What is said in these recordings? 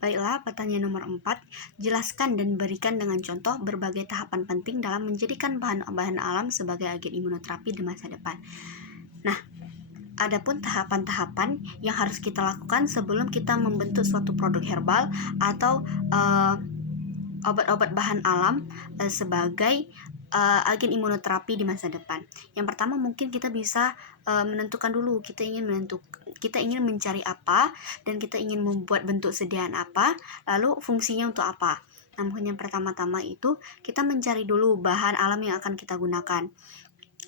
Baiklah, pertanyaan nomor 4. Jelaskan dan berikan dengan contoh berbagai tahapan penting dalam menjadikan bahan-bahan alam sebagai agen imunoterapi di masa depan. Nah, adapun tahapan-tahapan yang harus kita lakukan sebelum kita membentuk suatu produk herbal atau obat-obat bahan alam sebagai agen imunoterapi di masa depan. Yang pertama, mungkin kita bisa menentukan dulu kita ingin mencari apa dan kita ingin membuat bentuk sediaan apa, lalu fungsinya untuk apa. Nah, mungkin yang pertama-tama itu kita mencari dulu bahan alam yang akan kita gunakan.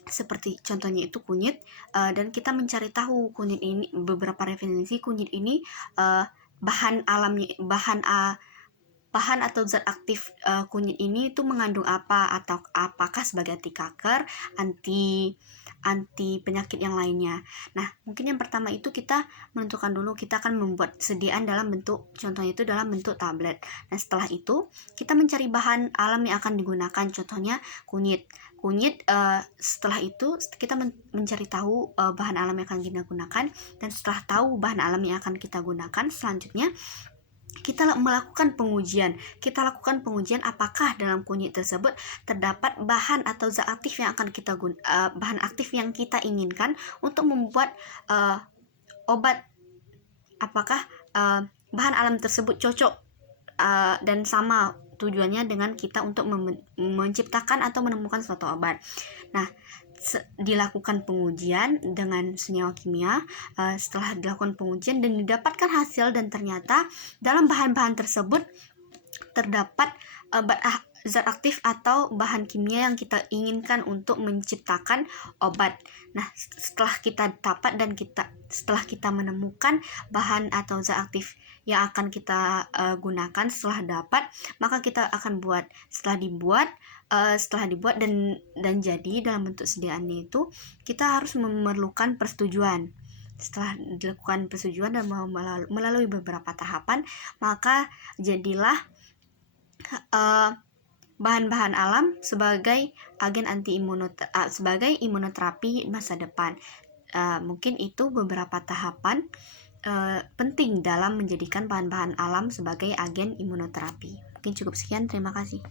Seperti contohnya itu kunyit, dan kita mencari tahu kunyit ini, beberapa referensi kunyit ini bahan alamnya, bahan atau zat aktif kunyit ini itu mengandung apa, atau apakah sebagai anti kanker, anti penyakit yang lainnya. Nah, mungkin yang pertama itu kita menentukan dulu kita akan membuat sediaan dalam bentuk, contohnya itu dalam bentuk tablet. Nah, setelah itu kita mencari bahan alam yang akan digunakan, contohnya kunyit. Setelah itu kita mencari tahu bahan alam yang akan kita gunakan, dan setelah tahu bahan alam yang akan kita gunakan, selanjutnya kita lakukan pengujian. Apakah dalam kunyit tersebut terdapat bahan atau zat aktif yang akan kita bahan aktif yang kita inginkan untuk membuat obat. Apakah bahan alam tersebut cocok dan sama tujuannya dengan kita untuk menciptakan atau menemukan suatu obat. Nah, dilakukan pengujian dengan senyawa kimia. Setelah dilakukan pengujian dan didapatkan hasil, dan ternyata dalam bahan-bahan tersebut terdapat zat aktif atau bahan kimia yang kita inginkan untuk menciptakan obat. Nah, setelah kita dapat dan setelah kita menemukan bahan atau zat aktif yang akan kita gunakan, setelah dapat, maka kita akan buat. Setelah dibuat dan jadi dalam bentuk sediaannya itu, kita harus memerlukan persetujuan. Setelah dilakukan persetujuan dan melalui beberapa tahapan, maka jadilah bahan-bahan alam sebagai agen sebagai imunoterapi masa depan. Mungkin itu beberapa tahapan penting dalam menjadikan bahan-bahan alam sebagai agen imunoterapi. Mungkin cukup sekian, terima kasih.